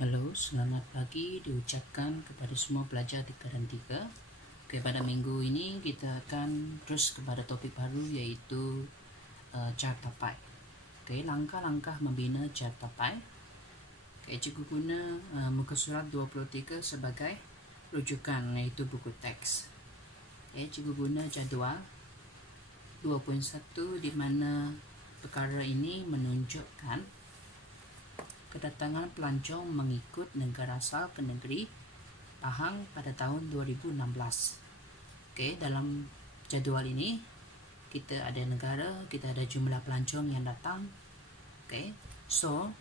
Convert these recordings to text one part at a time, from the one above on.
Halo, selamat pagi diucapkan kepada semua pelajar di keadaan 3. Pada minggu ini kita akan terus kepada topik baru iaitu carta pai. Langkah-langkah membina carta pai. Cikgu guna muka surat 23 sebagai rujukan iaitu buku teks. Cikgu guna jadual 2.1 di mana perkara ini menunjukkan kedatangan pelancong mengikut negara asal ke negeri Pahang pada tahun 2016. Dalam jadual ini kita ada negara, kita ada jumlah pelancong yang datang. So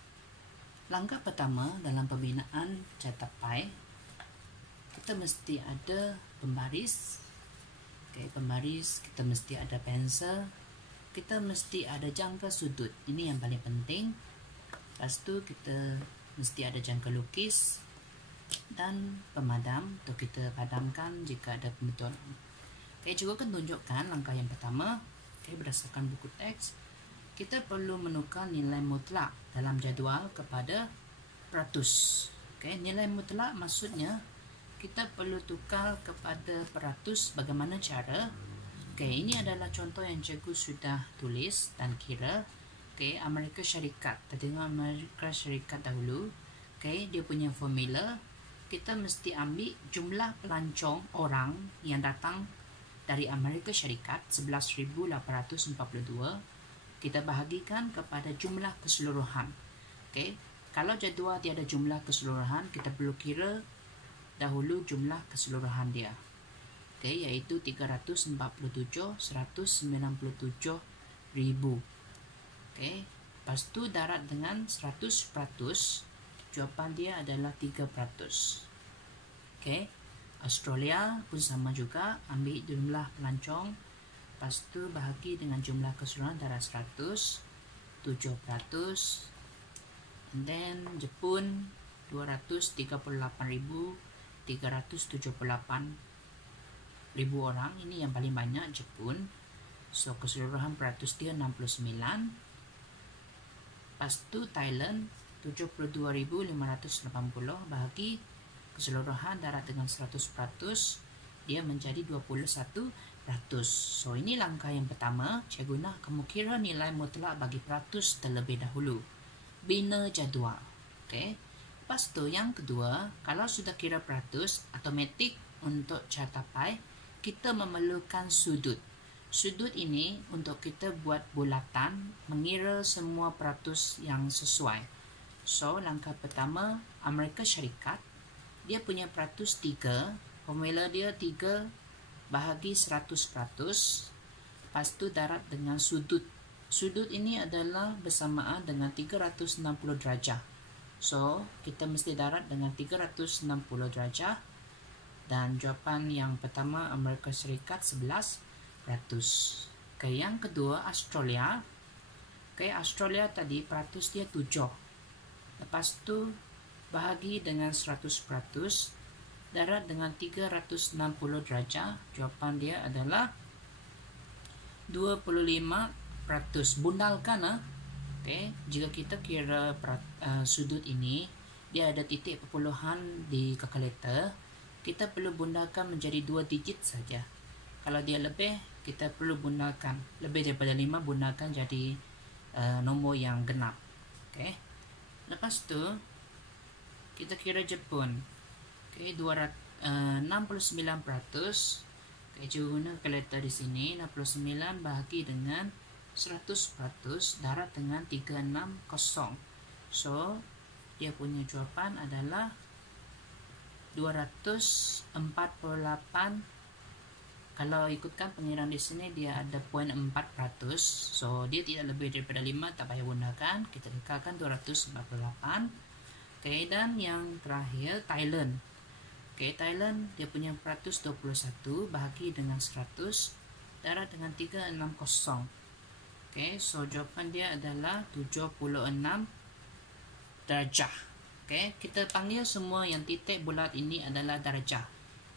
langkah pertama dalam pembinaan carta pai, kita mesti ada pembaris. Pembaris, kita mesti ada pensel, kita mesti ada jangka sudut. Ini yang paling penting. Lepas tu kita mesti ada jangka lukis dan pemadam untuk kita padamkan jika ada pembetulan. Juga akan tunjukkan langkah yang pertama. Berdasarkan buku teks, kita perlu menukar nilai mutlak dalam jadual kepada peratus. Nilai mutlak maksudnya kita perlu tukar kepada peratus. Bagaimana cara? Ini adalah contoh yang cikgu sudah tulis dan kira. Amerika Syarikat. Kita tengok Amerika Syarikat dahulu. Dia punya formula. Kita mesti ambil jumlah pelancong orang yang datang dari Amerika Syarikat 11,842. Kita bahagikan kepada jumlah keseluruhan. Kalau jadual tiada jumlah keseluruhan, kita perlu kira dahulu jumlah keseluruhan dia. Iaitu 347,197,000. Lepas tu darat dengan 100%, jawapan dia adalah 3%. Australia pun sama juga, ambil jumlah pelancong, lepas tu bahagi dengan jumlah keseluruhan darat 100, 7%. And then Jepun 238,378 orang. Ini yang paling banyak Jepun. So keseluruhan peratus dia 69. Lepas tu Thailand 72,580 bahagi keseluruhan darat dengan 100%, dia menjadi 21%. So ini langkah yang pertama. Cikgu nak kamu kira nilai mutlak bagi peratus terlebih dahulu. Bina jadual. Lepas tu yang kedua, kalau sudah kira peratus, automatik untuk carta pai kita memerlukan sudut. Sudut ini untuk kita buat bulatan, mengira semua peratus yang sesuai. So langkah pertama, Amerika Syarikat, dia punya peratus 3. Formula dia 3 bahagi 100%. Lepas tu darat dengan sudut. Sudut ini adalah bersamaan dengan 360 darjah. So kita mesti darat dengan 360 darjah. Dan jawapan yang pertama Amerika Syarikat 11%. Yang kedua Australia. Australia tadi peratus dia 7. Lepas tu bahagi dengan 100%, darat dengan 360 darjah. Jawapan dia adalah 25%. Bundalkan. Jika kita kira sudut ini, dia ada titik perpuluhan di kalkulator, kita perlu bundalkan menjadi 2 digit saja. Kalau dia lebih, kita perlu bundalkan. Lebih daripada 5, bundalkan jadi nombor yang genap. Lepas tu kita kira Jepun. 69%. Cikgu guna kalkulator di sini. 69 bahagi dengan 100%, darat dengan 360. So dia punya jawapan adalah 248. Kalau ikutkan pengiraan di sini, dia ada 0.4%. So dia tidak lebih daripada 5, tak payah gunakan. Kita lekalkan 248. Dan yang terakhir Thailand. Thailand dia punya peratus 21 bahagi dengan 100, darat dengan 360. So jawapan dia adalah 76 darjah. Kita panggil semua yang titik bulat ini adalah darjah.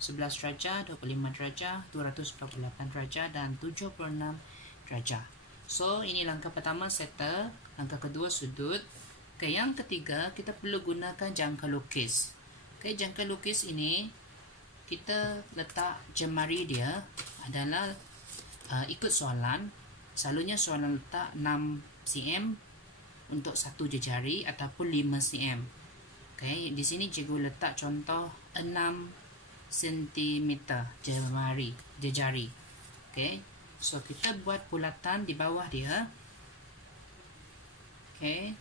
11 darjah, 25 darjah, 248 darjah dan 76 darjah. So ini langkah pertama, settle. Langkah kedua, sudut. Okay, yang ketiga, kita perlu gunakan jangka lukis. Okay, jangka lukis ini kita letak jemari dia adalah ikut soalan. Selalunya soalan letak 6 cm untuk satu jejari ataupun 5 cm. Okay, di sini cikgu letak contoh 6 cm jejari. Okay, so kita buat bulatan di bawah dia. Okay,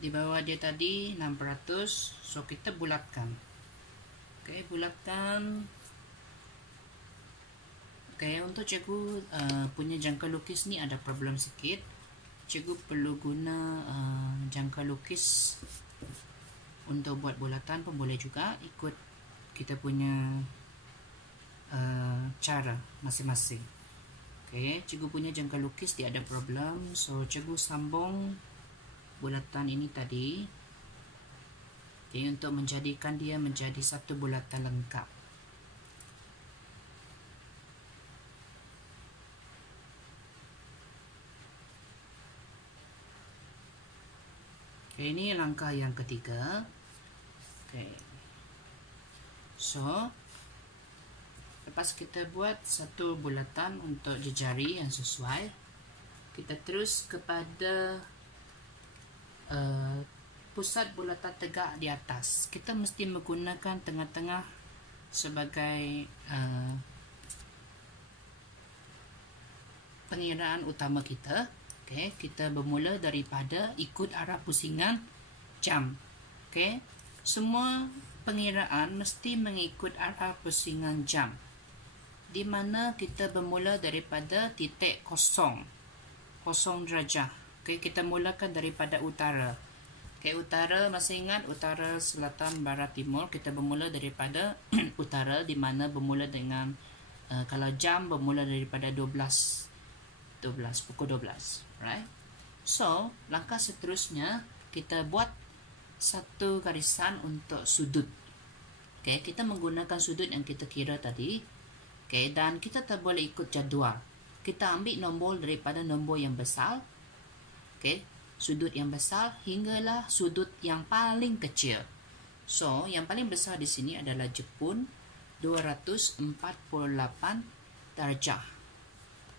di bawah dia tadi 600, so kita bulatkan. Okay, bulatkan. Okay, untuk cikgu punya jangka lukis ni ada problem sikit. Cikgu perlu guna jangka lukis untuk buat bulatan pun boleh juga, ikut kita punya cara masing-masing. Okay, cikgu punya jangka lukis dia ada problem, so cikgu sambung bulatan ini tadi, okay, untuk menjadikan dia menjadi satu bulatan lengkap. Okay, ini langkah yang ketiga. Okay, so lepas kita buat satu bulatan untuk jejari yang sesuai, kita terus kepada pusat bulatan tegak di atas. Kita mesti menggunakan tengah-tengah sebagai pengiraan utama kita. Okay, kita bermula daripada ikut arah pusingan jam. Okay, semua pengiraan mesti mengikut arah pusingan jam, di mana kita bermula daripada titik 0 darjah. Okay, kita mulakan daripada utara. Okay, utara, masih ingat utara, selatan, barat, timur. Kita bermula daripada utara, di mana bermula dengan kalau jam bermula daripada 12 pukul 12, right? So langkah seterusnya kita buat satu garisan untuk sudut. Okay, kita menggunakan sudut yang kita kira tadi. Okay, dan kita tak boleh ikut jadual. Kita ambil nombor daripada nombor yang besar. Okay, sudut yang besar hinggalah sudut yang paling kecil. So, yang paling besar di sini adalah Jepun 248 darjah.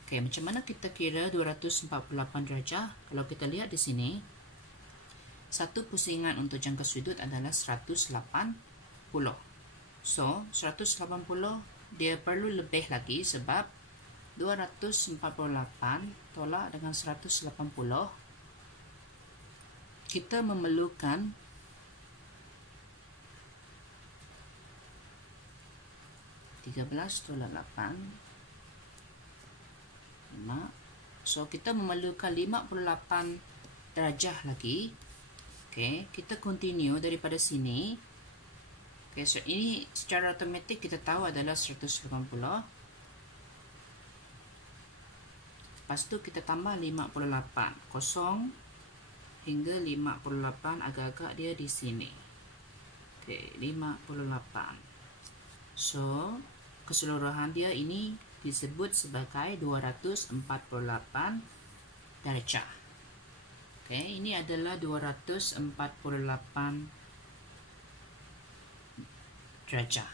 Okay, macam mana kita kira 248 darjah? Kalau kita lihat di sini, satu pusingan untuk jangka sudut adalah 180. So, 180 dia perlu lebih lagi sebab 248 tolak dengan 180, kita memerlukan 13 tolak 8 5. So kita memerlukan 58 darjah lagi. Okay, kita continue daripada sini. Okay, so ini secara automatik kita tahu adalah 180. Lepas tu kita tambah 58. 0 hingga 58, agak-agak dia di sini. Okay, 58. So, keseluruhan dia ini disebut sebagai 248 darjah. Okay, ini adalah 248 darjah.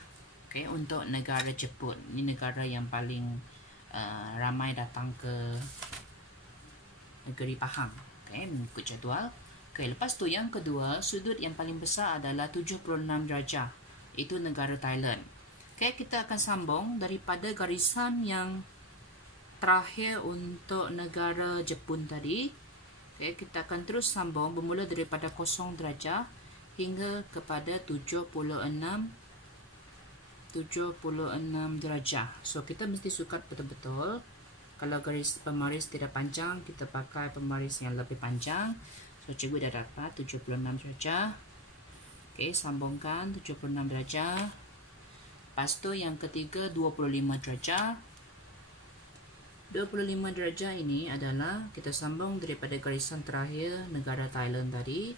Okay, untuk negara Jepun. Ini negara yang paling ramai datang ke negeri Pahang. Okay, mengikut jadual. Okay, lepas tu yang kedua, sudut yang paling besar adalah 76 darjah. Itu negara Thailand. Okay, kita akan sambung daripada garisan yang terakhir untuk negara Jepun tadi. Okay, kita akan terus sambung bermula daripada 0 darjah hingga kepada 76 darjah. So, kita mesti sukat betul-betul. Kalau garis pemaris tidak panjang, kita pakai pemaris yang lebih panjang. So, cikgu dah dapat 76 darjah. Okay, sambungkan 76 darjah. Lepas tu yang ketiga 25 darjah. 25 darjah ini adalah kita sambung daripada garisan terakhir negara Thailand tadi.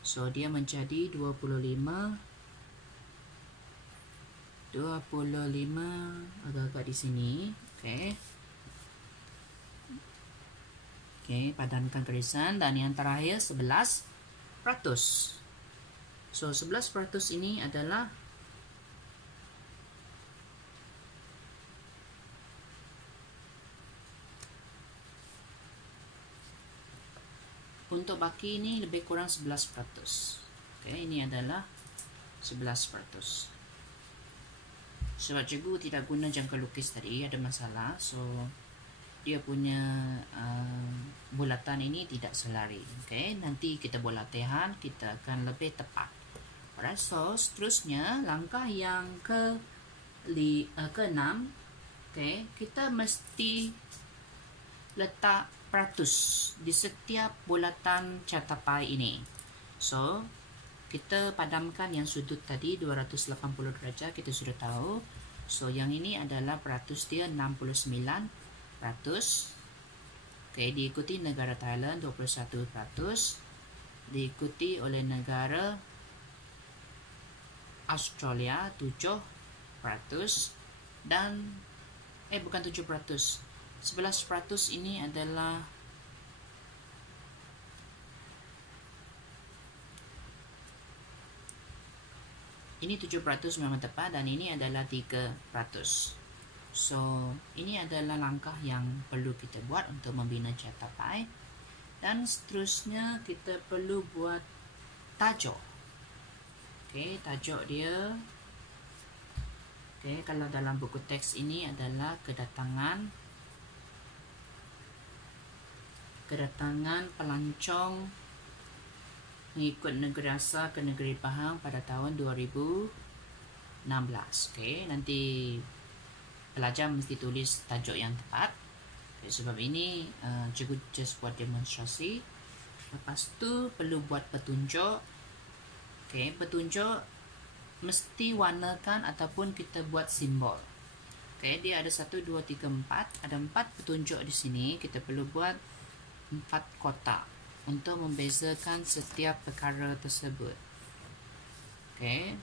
So, dia menjadi 25 agak-agak di sini. Okay. Oke, padankan garisan. Dan yang terakhir 11%. So 11% ini adalah untuk baki ini lebih kurang 11%. Oke, ini adalah 11%. Sebab cikgu tidak guna jangka lukis tadi, ada masalah. So dia punya bulatan ini tidak selari. Okay, nanti kita buat latihan, kita akan lebih tepat. Alright, so seterusnya langkah yang ke-6, okay, kita mesti letak peratus di setiap bulatan catapai ini. So kita padamkan yang sudut tadi 280 derajat, kita sudah tahu. So yang ini adalah peratus dia 69%. Oke, diikuti negara Thailand 21%, diikuti oleh negara Australia 7%, dan bukan 7%, 11% ini adalah ini 7% memang tepat, dan ini adalah 3%. So, ini adalah langkah yang perlu kita buat untuk membina catapai. Dan seterusnya kita perlu buat tajuk. Oke, tajuk dia. Oke, kalau dalam buku teks ini adalah kedatangan pelancong mengikut negeri asal ke negeri Pahang pada tahun 2016. Oke, nanti pelajar mesti tulis tajuk yang tepat. Okay, sebab ini cikgu just buat demonstrasi. Lepas tu perlu buat petunjuk. Okay, petunjuk mesti warnakan ataupun kita buat simbol. Okay, dia ada 1, 2, 3, 4. Ada 4 petunjuk di sini. Kita perlu buat 4 kotak untuk membezakan setiap perkara tersebut. Okay,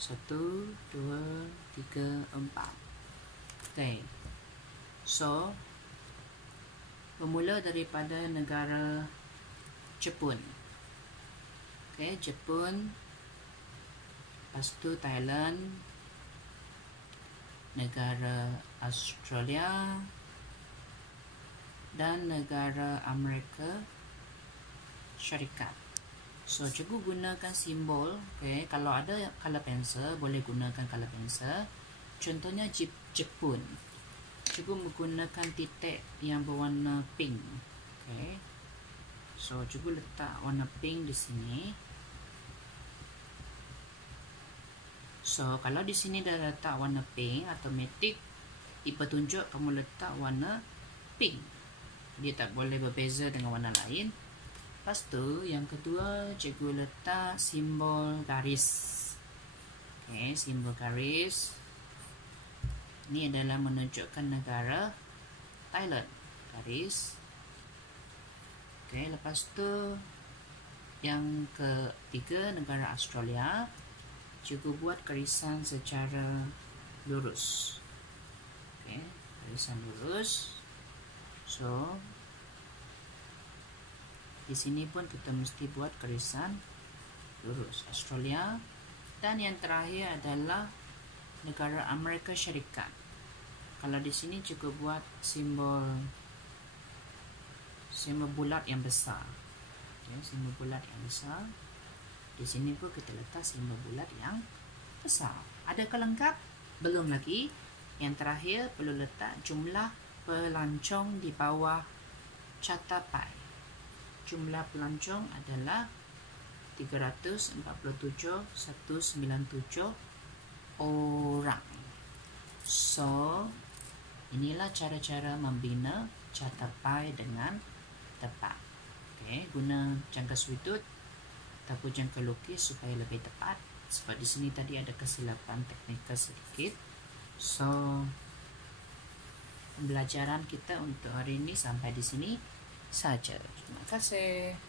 1, 2, 3, 4. Okay, so bermula daripada negara Jepun. Okay, Jepun, lepas tu Thailand, negara Australia, dan negara Amerika Syarikat. So cikgu gunakan simbol. Okay, kalau ada color pencil boleh gunakan color pencil. Contohnya Jepun, cikgu menggunakan titik yang berwarna pink. Okay, so cikgu letak warna pink di sini. So kalau di sini dah letak warna pink, automatik di petunjuk kamu letak warna pink. Dia tak boleh berbeza dengan warna lain. Lepas tu yang kedua, cikgu letak simbol garis. Okay, simbol garis. Ini adalah menunjukkan negara Thailand. Garis. Oke, lepas tu yang ketiga, negara Australia. Cikgu buat garisan secara lurus. Oke, garisan lurus. So di sini pun kita mesti buat garisan lurus. Australia. Dan yang terakhir adalah negara Amerika Syarikat. Kalau di sini cukup buat simbol bulat yang besar. Okay, simbol bulat yang besar. Di sini pun kita letak simbol bulat yang besar. Adakah lengkap? Belum lagi. Yang terakhir perlu letak jumlah pelancong di bawah catapai. Jumlah pelancong adalah 347,197 orang. So, inilah cara-cara membina catapai dengan tepat. Okay, guna jangka sudut ataupun jangka lukis supaya lebih tepat. Sebab di sini tadi ada kesilapan teknikal sedikit. So, pembelajaran kita untuk hari ini sampai di sini saja. Terima kasih.